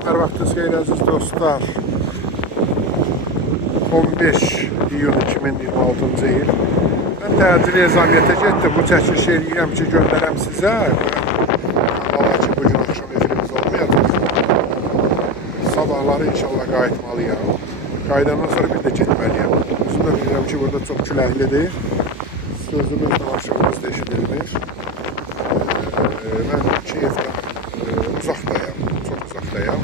Salam, hər vaxtınız xeyir əziz dostlar. 15 iyun 2026-cı il. Mən təcili ezamiyyətə getdim. Bu çəkiliş eləyirəm ki, göndərəm sizə. Valla ki, bugün axşam efirimiz olmayacaq. Sabahları inşallah qayıtmalıyam. Qayıdandan sonra bir də getməliyəm. Özümdə bilirəm ki, burada çox küləklidir. Sözümüz, danışığımız da eşidilmir. Mən Kiyevdən uzaqdayam, çox uzaqdayam.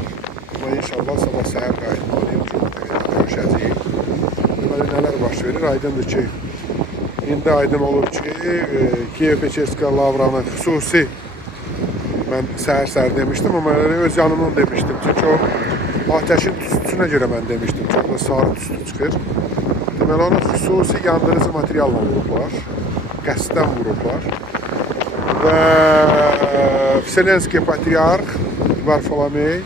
Amma inşallah sabah səhər qayıtmalıyım ki, orada görüşəcəyik. Deməli, nələr baş verir? Aydındır ki, indi aydın olur ki, Kiyev-Peçerska Lavranın xüsusi, mən səhər demişdim, amma öz yanımdan demişdim. Çünki o ateşin tüstüsünə görə mən demişdim ki, orada sarı tüstü çıxır. Deməli, onu xüsusi yandırıcı materialla vurublar, qəsdən vurublar. Və Vselenski Patriarx Varfolomey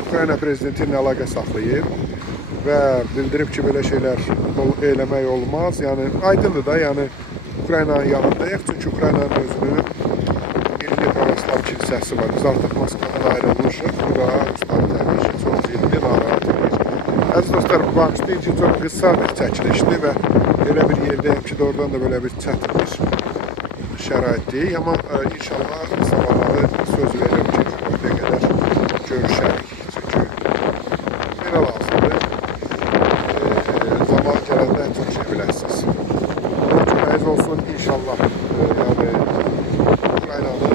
Ukrayna prezidenti ilə əlaqə saxlayır və bildirib ki, belə şeylər eləmək olmaz. Yəni, aydındır da, yəni Ukraynanın yanındayıq. Çünki Ukraynanın özünün milli pravoslav kilsəsi var. Biz artıq Moskvadan ayrılmışıq. Bu da təbii ki, çox ciddi narahat edir. Əziz dostlar, bağışlayın ki, çox qısa bir çəkilişdir və elə bir yerdəyim ki, oradan da belə bir çətin bir şəraitdir. Amma inşallah sabahları söz verirəm ki, ortaya qədər görüşərik. Çünki belə lazımdır. Zaman gələndə çox şey biləsiniz. Ona köməyiniz olsun inşallah. Yəni, Ukraynanın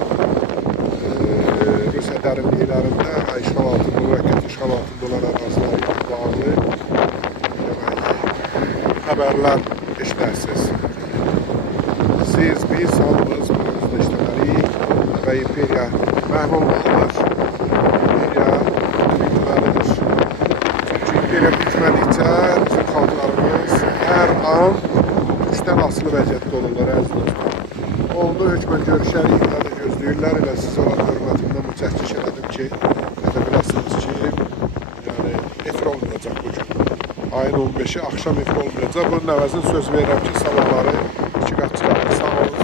Rusiya dərinliklərində işğal altında, müvəqqəti işğal altında olan əraziləri ilə bağlı xəbərlər eşidərsiniz. Siz, biz hamımız bununla işləməliyik və imperiya məhv olmalıdır. İmperiya bitməlidir. Çünki imperiya bitmədikcə bizim xalqlarımız hər an gücdən asılı vəziyyətdə olurlar, əziz dostlar. Oldu, hökmən görüşərik, nə də gözləyirlər. Elə siz olan hörmətimdən bu çəkiliş elədim ki, nə də biləsiniz ki, yəni, efir olmayacaq bugün. Ayın 15-i axşam efir olmayacaq. Bunun əvəzini söz verirəm ki, sabahları 2 qat çıxarır. Sağ olun.